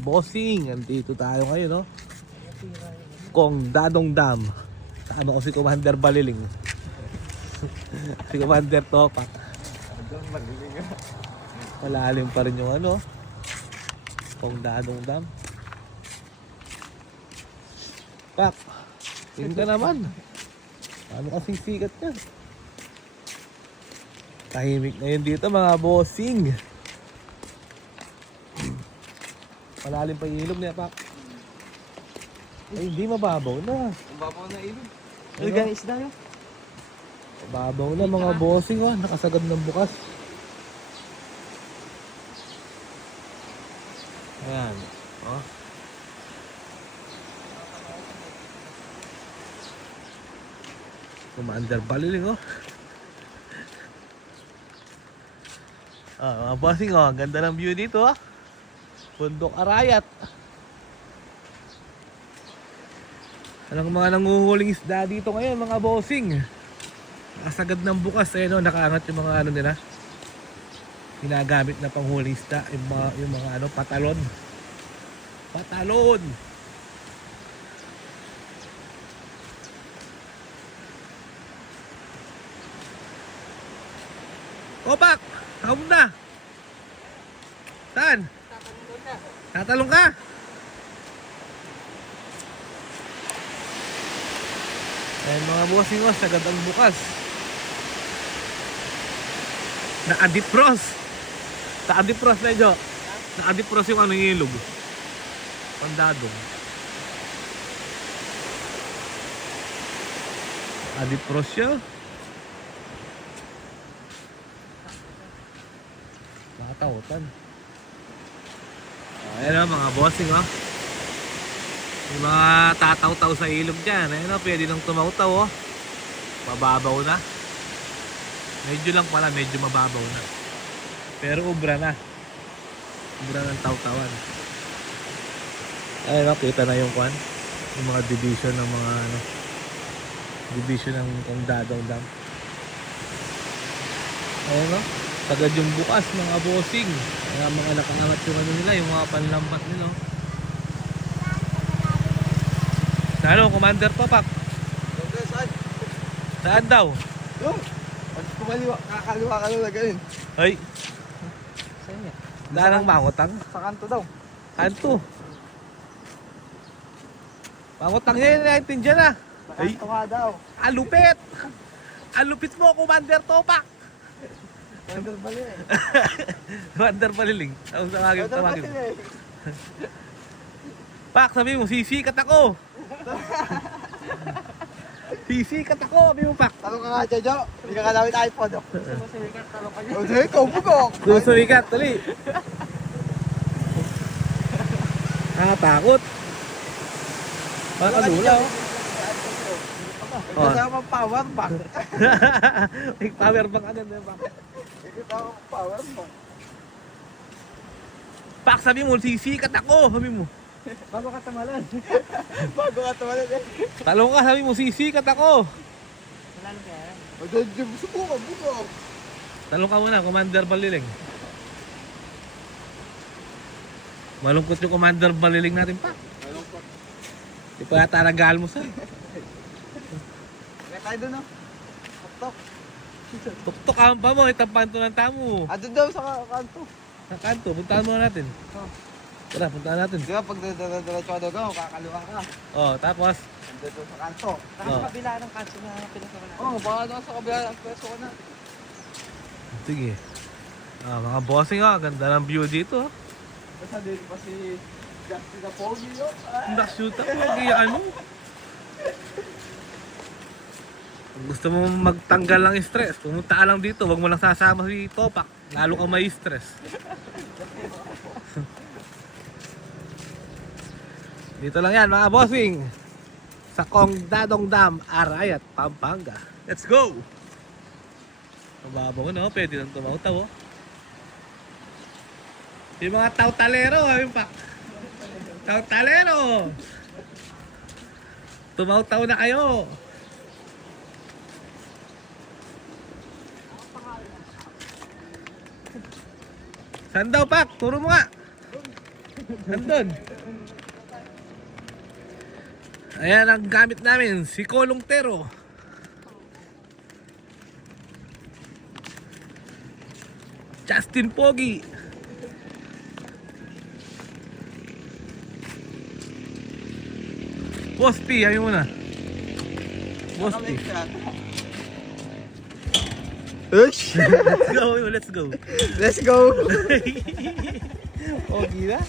Bossing, andito tayo ngayon, no? Kong Dadong Dam. Kasama ko si Commander Baliling. Si Commander Topak. Malalim pa rin yung ano, Kong Dadong Dam. Pak, tingin ka naman. Ano kasing sikat ka? Tahimik na yun dito mga bossing. Malalim pa yung ilog niya, Pak. Ay, hindi mababaw na. Mababaw na ilog. Ano? Guys, dayo. Mababaw na mga bossing, oh. Nakasagad ng bukas. Ayan. Oh. Commander Baliling, oh. Mga bossing, oh. Ang ganda ng view dito, oh. Bundok Arayat. Alam mga nanguhuling isda dito ngayon mga bossing. Nakasagad ng bukas eh, no? Nakaangat yung mga ano nila, ginagamit na panghuling isda, yung mga ano, patalon. Patalon. Opak, kamu na. Saan? Tatalong ka? Ayan mga bossing, oh, sagad ang bukas. Na-adipros. Sa-adipros medyo. Na-adipros yung anong ilog. Pandadong. Adipros siya. Nakatawotan. Ayan o mga bossing, oh. Yung mga tataw-taw sa ilog dyan, ayun o, pwede nang tumaw-taw, oh. Mababaw na. Medyo lang pala, medyo mababaw na. Pero ubra na. Ubra ng taw-tawan. Ayun o, kita na yung kwan. Yung mga division ng mga ano, division ng Kong Dadong Dam. Ayun o, sagad yung bukas mga bossing. Kaya mga nakaangat yung ano nila, yung mga panlambat nila, oh. Ano, Commander Topak? Saan? Saan daw? Yung! Pag kumaliwa, kakaliwa ka lang na ganun. Ay, Saan niya? darang mangutang. Sa kanto daw. Kanto. Mangutang yan, naintindihan na. Sa kanto nga daw. Alupit! Alupit mo, Commander Topak! Wonder bali eh. Commander Baliling. Ang tawagin. Wonder bali eh. Pak, sabi mo, sisikat ako! Sisikat ako, sabi mo, Pak. Talong ka nga, Jojo. Hindi ka kalawit iPod. Sumikat, talong ka niya. O, Jojo, ikaw bugok. Susumikat, tali. Nakatakot. Makalula, oh. Kasi ako power bank. May power bank agad, Pak. Ito ako power bank. Pak, sabi mo, sisikat ako, sabi mo. Bago ka tamalan. Bago ka tamalan eh. Talong ka, sabi mo, sisikat ako. Malalo kaya? O, Jojo, subukan, bugok. Talong ka muna, Commander Baliling. Malungkot yung Commander Baliling natin, Pak. Malungkot. Di pa yata nag-almusal. Kaya tayo doon, no? Tok-tok. Tuktukan pa mo, itampanto ng tamo. Doon daw sa kanto. Sa kanto, puntahan muna natin. Oh. Tara, puntahan natin. Di ba pag diretso ka daw, kakaliwa ka. Oh, tapos, Dito sa kanto. Oh. kabila ng kanto na pinasukan natin. Oo, baka doon sa kabila ng pinasukan natin. sige. Mga bossing, oh, ganda ng view dito. Oh. Basta dito pa si Justin na Pogi, yun. Nakashoot ako, mag-iyaan mo. Kung gusto mo magtanggal ng stress, pumunta ka lang dito, wag mo lang sasama si Topak. Lalo kang may stress. Dito lang yan mga bossing. Sa Kong Dadong Dam, Arayat, Pampanga. Let's go! Mababaw no, pwede nang tumaw-taw, oh. Yung mga tautalero, yung Pak. Tautalero! Tumaw-taw na kayo! Saan daw, Pak? Turo mo nga! Nandun. Ayan ang gamit namin, si Kolong Tero. Justin Pogi. Boss P, ayaw mo na. Boss P. Ush! Let's go, let's go. Let's go! Pogi na.